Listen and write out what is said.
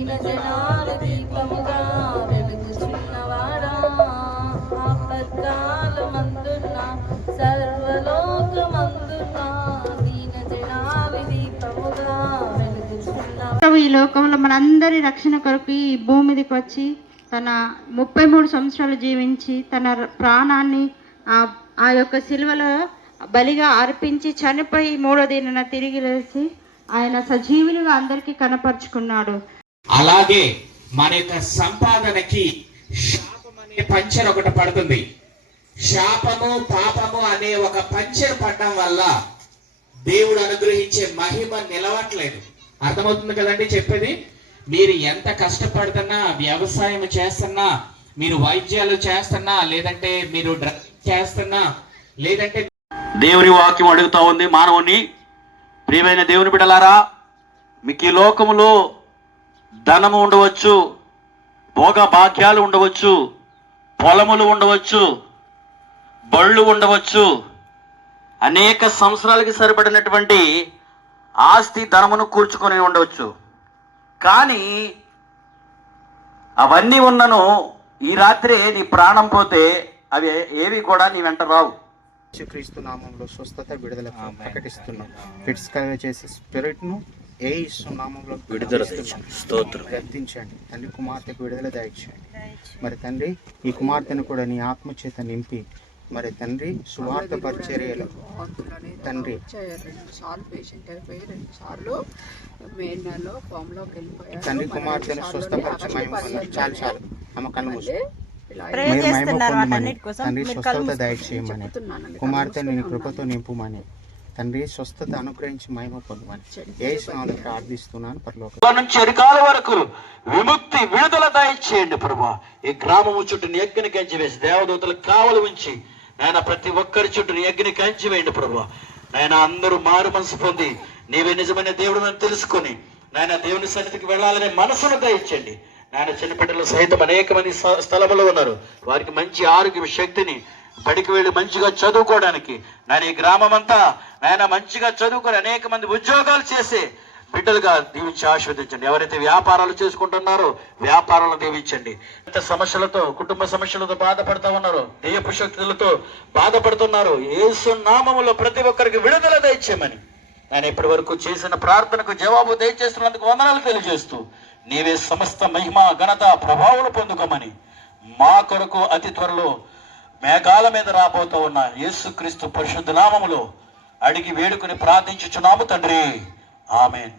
దీన జనాల దీపముగా వెలుగుచున్నవాడా, ఆపత్కాలమందున సర్వలోకమందున దీన జనాల దీపముగా వెలుగుచున్నవాడా. ఈ లోకంలో మనందరి రక్షణ కొరకు ఈ భూమి మీదకి వచ్చి తన 33 సంవత్సరాలు జీవించి తన ప్రాణాన్ని ఆ యొక్క సిలువలో బలిగా అర్పించి చనిపోయి 3వ దినాన తిరిగి లేచి ఆయన సజీవులుగా అందరికీ కనపరుచుకున్నాడు. అలాగే మన యొక్క సంపాదనకి శాపం అనే పంచెర ఒకటి పడుతుంది. శాపము పాపము అనే ఒక పంచెర పడడం వల్ల దేవుడు అనుగ్రహించే మహిమ నిలవట్లేదు. అర్థమవుతుంది కదండి చెప్పేది? మీరు ఎంత కష్టపడుతున్నా, వ్యవసాయం చేస్తున్నా, మీరు వైద్యాలు చేస్తున్నా, లేదంటే మీరు డ్రగ్ చేస్తున్నా, లేదంటే దేవుని వాక్యం అడుగుతా ఉంది మానవుని, ప్రియమైన దేవుని బిడ్డలారా, మీకు ఈ లోకములో ధనము ఉండవచ్చు, భోగ భాగ్యాలు ఉండవచ్చు, పొలములు ఉండవచ్చు, బళ్ళు ఉండవచ్చు, అనేక సంవత్సరాలకి సరిపడినటువంటి ఆస్తి ధనమును కూర్చుకొని ఉండవచ్చు. కానీ అవన్నీ ఉన్నను ఈ రాత్రి నీ ప్రాణం పోతే అవి ఏవి కూడా నీ వెంట రావు. క్రీస్తు నామంలో స్వస్థత విడుదల ప్రకటిస్తున్నాం. ఫిట్స్ కలగ చేసే స్పిరిట్ ను యేసు నామంలో విడుదల ప్రార్థించండి. తండ్రి కుమార్తెకు విడుదల దయచేయండి. మరి తండ్రి ఈ కుమార్తెను కూడా నీ ఆత్మ చేత నింపి మరి తండ్రి సువార్త పరిచర్యలో తండ్రి తండ్రి కుమార్తెను స్వస్థపరచమని చాలు చాలు అమ్మకాలను తండ్రి స్వస్థత దయచేయమని, కుమార్తె నీ కృపతో నింపుమని, తండ్రి స్వస్థత అనుగ్రహించి మహిమ పొందమని యేసు నామములో ప్రార్థిస్తున్నాను. పరలోక నుంచి అరికాల వరకు విముక్తి విడుదల దయచేయండి ప్రభువా. ఈ గ్రామము చుట్టూ నీ అగ్ని కంచి వేసి దేవదూతలకు కావలి ఉంచి నాయన ప్రతి ఒక్కరి చుట్టూ నీ అగ్ని కంచి వేయండి ప్రభువా. నాయన అందరూ మారు మనసు పొంది నీవే నిజమైన దేవుడు అని తెలుసుకొని నాయన దేవుని సన్నిధికి వెళ్ళాలనే మనసును దయచేయండి. నాయన చిన్నపిల్లలు సహితం అనేక మంది స్థలంలో ఉన్నారు. వారికి మంచి ఆరోగ్య శక్తిని, బడికి వెళ్ళి మంచిగా చదువుకోవడానికి నాయన ఈ గ్రామం అంతా నాయన మంచిగా చదువుకొని అనేక మంది ఉద్యోగాలు చేసే బిడ్డలుగా దీవించి ఆశీర్వదించండి. ఎవరైతే వ్యాపారాలు చేసుకుంటున్నారో వ్యాపారాలను దీవించండి. ఎంత సమస్యలతో, కుటుంబ సమస్యలతో బాధపడుతూ ఉన్నారో, దెయ్యపు శక్తులతో బాధపడుతున్నారు, యేసు నామములో ప్రతి ఒక్కరికి విడుదల దయచేయమని ఆయన ఇప్పటి వరకు చేసిన ప్రార్థనకు జవాబు దయచేస్తున్నందుకు వందనాలు తెలియజేస్తూ నీవే సమస్త మహిమ ఘనత ప్రభావాలు పొందుకోమని మా కొరకు అతి త్వరలో మేఘాల మీద రాబోతూ ఉన్న యేసుక్రీస్తు పరిశుద్ధ నామములో అడిగి వేడుకుని ప్రార్థించుచున్నాము తండ్రి. ఆమేన్.